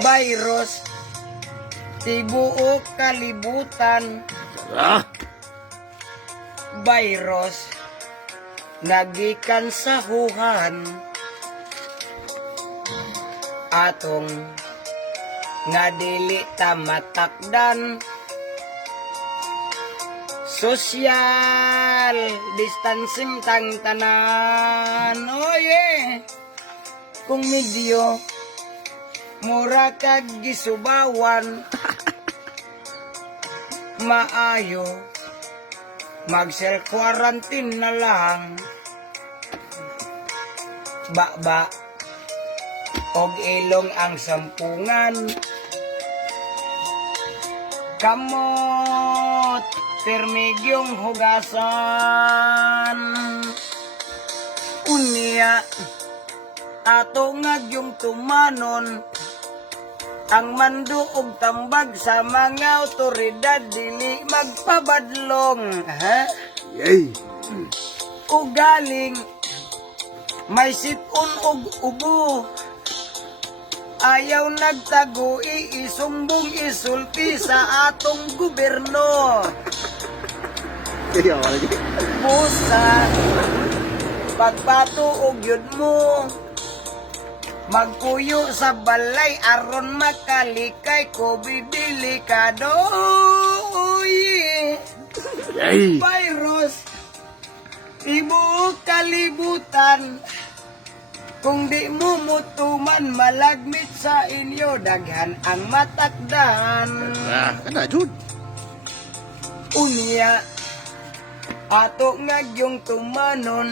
virus tibuok kalibutan. Virus nagikan sa Wuhan, atong nga dili ta matakdan. Social distancing tang tanan. Oh yeah. Kung medyo mura kag gisubawan, maayo mag-self quarantine na lang. Ba og ilong ang sampungan. Kamot permigyong hugasan. Unya ato ngagyong tumanon ang mando og tambag sa mga otoridad dili magpabadlong. Yay! Ugaling may sipon og ubo, ayaw nagtago isumbong isulti sa atong gobyerno. Busa pagpatuog yun mo, magpuyo sa balay aron makalikay COVID delikado. Virus tibuok kalibutan, kung di mo mutuman malagmit sa inyo, daghan ang matakdan. Kana jud. Unya ato ngagyong tumanon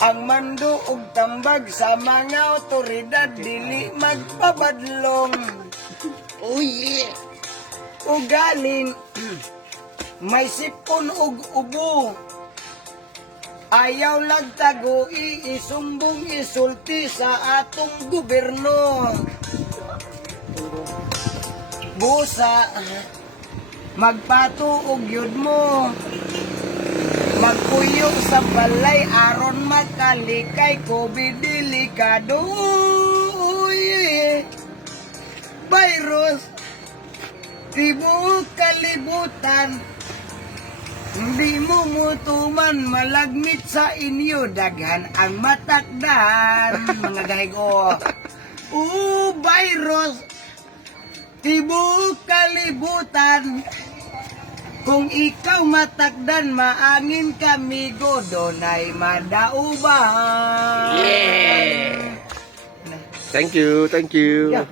ang mando og tambag sa mga otoridad dili magpabadlong. Oh yeah! Ugaling may sipon og ubo, ayaw lagtago isumbong isulti sa atong gobyerno. Busa magpatuog yun mo, magpuyo sa balay aron makalikay COVID delikado. Virus tibuok kalibutan, hindi mo mutuman malagmit sa inyo, daghan ang matakdan. Mga gahigo. Virus tibuok kalibutan, kung ikaw matakdan maangin kamigo, donay madauban. Yeah! Thank you, thank you. Yeah.